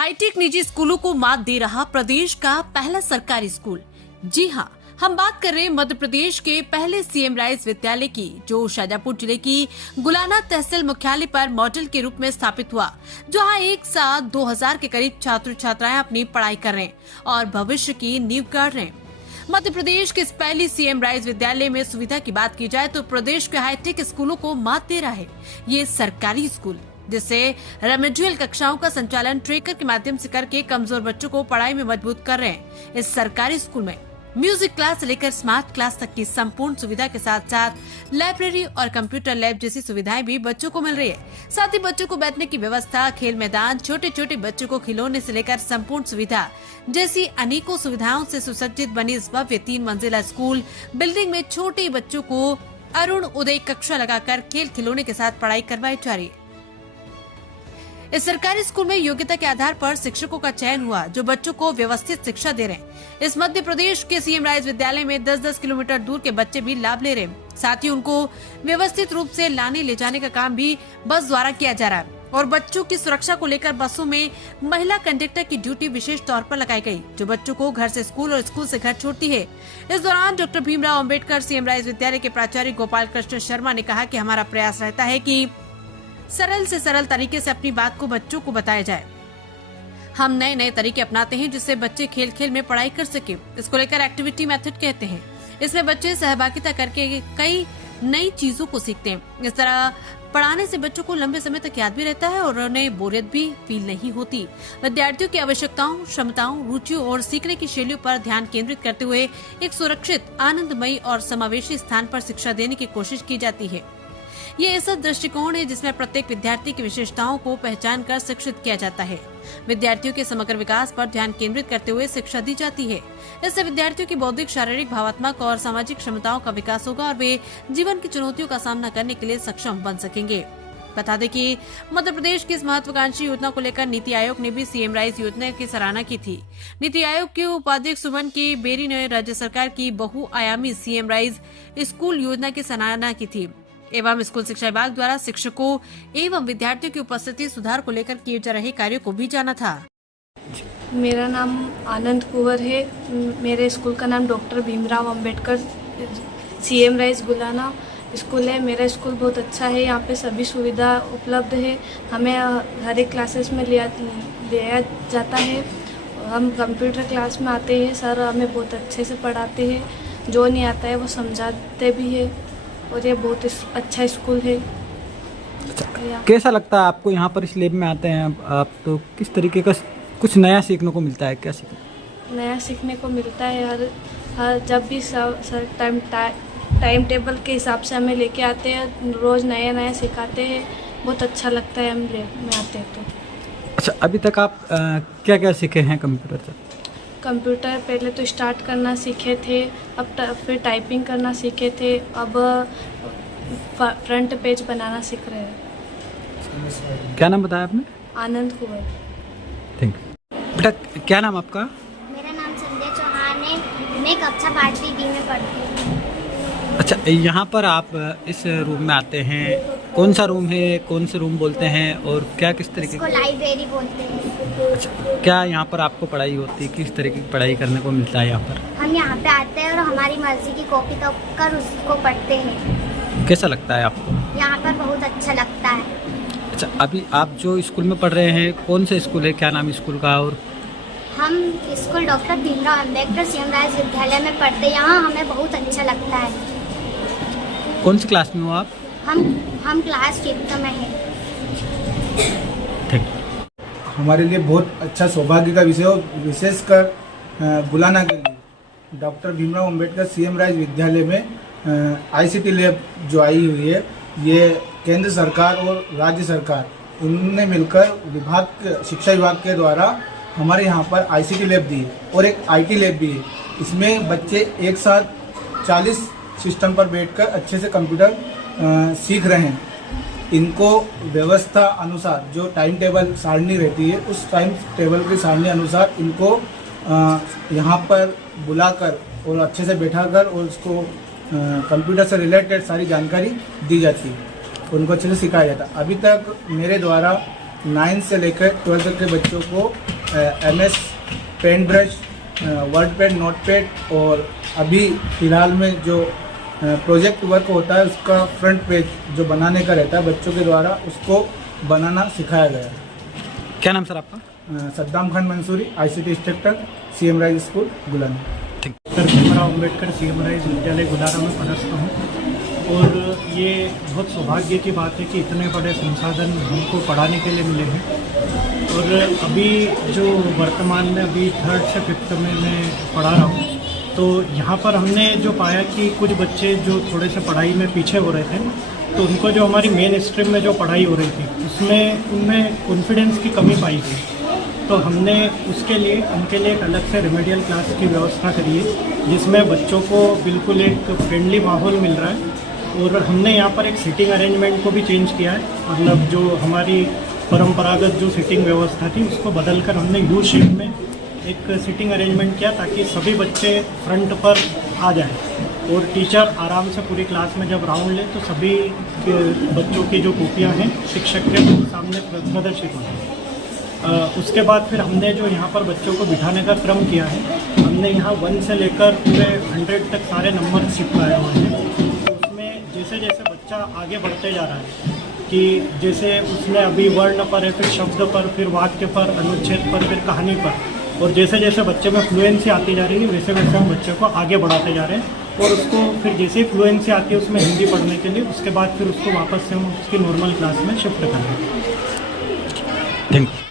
Hi tech निजी स्कूलों को मात दे रहा प्रदेश का पहला सरकारी स्कूल। जी हां, हम बात कर रहे हैं मध्य प्रदेश के पहले सीएम राइज विद्यालय की, जो शाजापुर जिले की गुलाना तहसील मुख्यालय पर मॉडल के रूप में स्थापित हुआ, जहां एक साथ 2000 के करीब छात्र छात्राएं अपनी पढ़ाई कर रहे हैं और भविष्य की नींव गाड़ रहे हैं। मध्य प्रदेश के इस पहली सीएम राइज विद्यालय में सुविधा की बात की जाए तो प्रदेश के हाईटेक स्कूलों को मात दे रहा है ये सरकारी स्कूल, जिससे रेमेडियल कक्षाओं का संचालन ट्रेकर के माध्यम से करके कमजोर बच्चों को पढ़ाई में मजबूत कर रहे हैं। इस सरकारी स्कूल में म्यूजिक क्लास से लेकर स्मार्ट क्लास तक की संपूर्ण सुविधा के साथ साथ लाइब्रेरी और कंप्यूटर लैब जैसी सुविधाएं भी बच्चों को मिल रही है। साथ ही बच्चों को बैठने की व्यवस्था, खेल मैदान, छोटे छोटे बच्चों को खिलौने से लेकर संपूर्ण सुविधा जैसी अनेकों सुविधाओं से सुसज्जित बनी इस भव्य 3 मंजिला स्कूल बिल्डिंग में छोटे बच्चों को अरुण उदय कक्षा लगाकर खेल खिलौने के साथ पढ़ाई करवाई जा रही है। इस सरकारी स्कूल में योग्यता के आधार पर शिक्षकों का चयन हुआ, जो बच्चों को व्यवस्थित शिक्षा दे रहे हैं। इस मध्य प्रदेश के सीएम राइज विद्यालय में 10-10 किलोमीटर दूर के बच्चे भी लाभ ले रहे हैं। साथ ही उनको व्यवस्थित रूप से लाने ले जाने का काम भी बस द्वारा किया जा रहा है और बच्चों की सुरक्षा को लेकर बसों में महिला कंडक्टर की ड्यूटी विशेष तौर पर लगाई गई, जो बच्चों को घर से स्कूल और स्कूल से घर छोड़ती है। इस दौरान doctor Bhimrao Ambedkar CM rise विद्यालय के प्राचार्य गोपाल कृष्ण शर्मा ने कहा कि हमारा प्रयास रहता है कि सरल से सरल तरीके से अपनी बात को बच्चों को बताया जाए। हम नए नए तरीके अपनाते हैं जिससे बच्चे खेल खेल में पढ़ाई कर सके। इसको लेकर एक्टिविटी मेथड कहते हैं। इसमें बच्चे सहभागिता करके कई नई चीजों को सीखते हैं। इस तरह पढ़ाने से बच्चों को लंबे समय तक याद भी रहता है और उन्हें बोरियत भी फील नहीं होती। विद्यार्थियों की आवश्यकताओं, क्षमताओं, रुचियों और सीखने की शैलियों पर ध्यान केंद्रित करते हुए एक सुरक्षित, आनंदमयी और समावेशी स्थान पर शिक्षा देने की कोशिश की जाती है। ये ऐसा दृष्टिकोण है जिसमें प्रत्येक विद्यार्थी की विशेषताओं को पहचान कर शिक्षित किया जाता है। विद्यार्थियों के समग्र विकास पर ध्यान केंद्रित करते हुए शिक्षा दी जाती है। इससे विद्यार्थियों की बौद्धिक, शारीरिक, भावात्मक और सामाजिक क्षमताओं का विकास होगा और वे जीवन की चुनौतियों का सामना करने के लिए सक्षम बन सकेंगे। बता दें कि मध्य प्रदेश की इस महत्वाकांक्षी योजना को लेकर नीति आयोग ने भी सीएम राइज योजना की सराहना की थी। नीति आयोग के उपाध्यक्ष सुमन के बेरी ने राज्य सरकार की बहुआयामी सीएम राइज स्कूल योजना की सराहना की थी एवं स्कूल शिक्षा विभाग द्वारा शिक्षकों एवं विद्यार्थियों की उपस्थिति सुधार को लेकर किए जा रहे कार्यों को भी जाना था। मेरा नाम आनंद कुंवर है। मेरे स्कूल का नाम doctor Bhimrao Ambedkar CM rise Gulana school है। मेरा स्कूल बहुत अच्छा है। यहाँ पे सभी सुविधा उपलब्ध है। हमें हर एक क्लासेस में लिया जाता है। हम कंप्यूटर क्लास में आते हैं। सर हमें बहुत अच्छे से पढ़ाते हैं। जो नहीं आता है वो समझाते भी है और ये बहुत अच्छा स्कूल है। अच्छा, कैसा लगता है आपको यहाँ पर इस लैब में आते हैं आप, तो किस तरीके का कुछ नया सीखने को मिलता है? क्या नया सीखने को मिलता है। हर जब भी सर टाइम टेबल के हिसाब से हमें लेके आते हैं, रोज़ नया नया सिखाते हैं। बहुत अच्छा लगता है हम लैब में आते हैं तो। अच्छा, अभी तक आप क्या क्या सीखे हैं कंप्यूटर से? कंप्यूटर पहले तो स्टार्ट करना सीखे थे, अब फिर टाइपिंग करना सीखे थे, अब फ्रंट पेज बनाना सीख रहे हैं। क्या नाम बताया आपने? आनंद कुंवर। Thank you. बेटा क्या नाम आपका? मेरा नाम संध्या चौहान है। मैं कक्षा 5वीं बी में पढ़ती हूँ। अच्छा, यहाँ पर आप इस रूम में आते हैं, कौन सा रूम है, कौन से रूम बोलते हैं और क्या किस तरीके इसको लाइब्रेरी बोलते हैं। अच्छा, क्या यहाँ पर आपको पढ़ाई होती है? किस तरीके की पढ़ाई करने को मिलता है यहाँ पर? हम यहाँ पे आते हैं और हमारी मर्जी की कॉपी तो कर उसको पढ़ते हैं। कैसा लगता है आपको? यहाँ पर बहुत अच्छा लगता है। अच्छा, अभी आप जो स्कूल में पढ़ रहे हैं, कौन से स्कूल है, क्या नाम स्कूल का? और हम school doctor Bhimrao Ambedkar CM rise विद्यालय में पढ़ते हैं। यहाँ हमें बहुत अच्छा लगता है। कौन सी क्लास में हो आप? हम क्लास 5th में हैं। ठीक। हमारे लिए बहुत अच्छा सौभाग्य का विषय हो, विशेषकर गुलाना के लिए doctor Bhimrao Ambedkar CM rise विद्यालय में आईसीटी लैब जो आई हुई है, ये केंद्र सरकार और राज्य सरकार इनने मिलकर शिक्षा विभाग के द्वारा हमारे यहाँ पर आईसीटी लैब दी है और एक आईटी लैब भी है। इसमें बच्चे एक साथ 40 सिस्टम पर बैठकर अच्छे से कंप्यूटर सीख रहे हैं। इनको व्यवस्था अनुसार जो टाइम टेबल सारणी रहती है, उस टाइम टेबल की सारणी अनुसार इनको यहाँ पर बुलाकर और अच्छे से बैठाकर और उसको कंप्यूटर से रिलेटेड सारी जानकारी दी जाती है, उनको अच्छे से सिखाया जाता है। अभी तक मेरे द्वारा 9 से लेकर 12 तक के बच्चों को MS pen brush, word pad, note pad और अभी फ़िलहाल में जो प्रोजेक्ट वर्क होता है उसका फ्रंट पेज जो बनाने का रहता है बच्चों के द्वारा, उसको बनाना सिखाया गया। क्या नाम सर आपका? Saddam Khan Mansoori, ICT instructor, CM rise school Gulana. Doctor Bhimrao Ambedkar CM rise विद्यालय गुलाना में पढ़ता हूँ और ये बहुत सौभाग्य की बात है कि इतने बड़े संसाधन हमको पढ़ाने के लिए मिले हैं। और अभी जो वर्तमान में अभी 3rd से 5th में मैं पढ़ा रहा हूँ, तो यहाँ पर हमने जो पाया कि कुछ बच्चे जो थोड़े से पढ़ाई में पीछे हो रहे थे, तो उनको जो हमारी मेन स्ट्रीम में जो पढ़ाई हो रही थी उसमें उनमें कॉन्फिडेंस की कमी पाई गई। तो हमने उसके लिए उनके लिए एक अलग से रेमेडियल क्लास की व्यवस्था करी है, जिसमें बच्चों को बिल्कुल एक फ्रेंडली माहौल मिल रहा है। और हमने यहाँ पर एक सीटिंग अरेंजमेंट को भी चेंज किया है, मतलब जो हमारी परंपरागत जो सीटिंग व्यवस्था थी उसको बदलकर हमने यू शेप में एक सीटिंग अरेंजमेंट किया ताकि सभी बच्चे फ्रंट पर आ जाएं और टीचर आराम से पूरी क्लास में जब राउंड ले तो सभी बच्चों की जो कॉपियाँ हैं शिक्षक के सामने प्रदर्शित हों। उसके बाद फिर हमने जो यहाँ पर बच्चों को बिठाने का क्रम किया है, हमने यहाँ 1 से लेकर पूरे 100 तक सारे नंबर चिपकाए हुए हैं। तो उसमें जैसे जैसे बच्चा आगे बढ़ते जा रहा है कि जैसे उसने अभी वर्ण पर है, फिर शब्द पर, फिर वाक्य पर, अनुच्छेद पर, फिर कहानी पर, और जैसे जैसे बच्चे में फ्लुएंसी आती जा रही है वैसे वैसे हम बच्चे को आगे बढ़ाते जा रहे हैं। और उसको फिर जैसे ही फ्लुएंसी आती है उसमें हिंदी पढ़ने के लिए, उसके बाद फिर उसको वापस से हम उसकी नॉर्मल क्लास में शिफ्ट करेंगे। Thank you.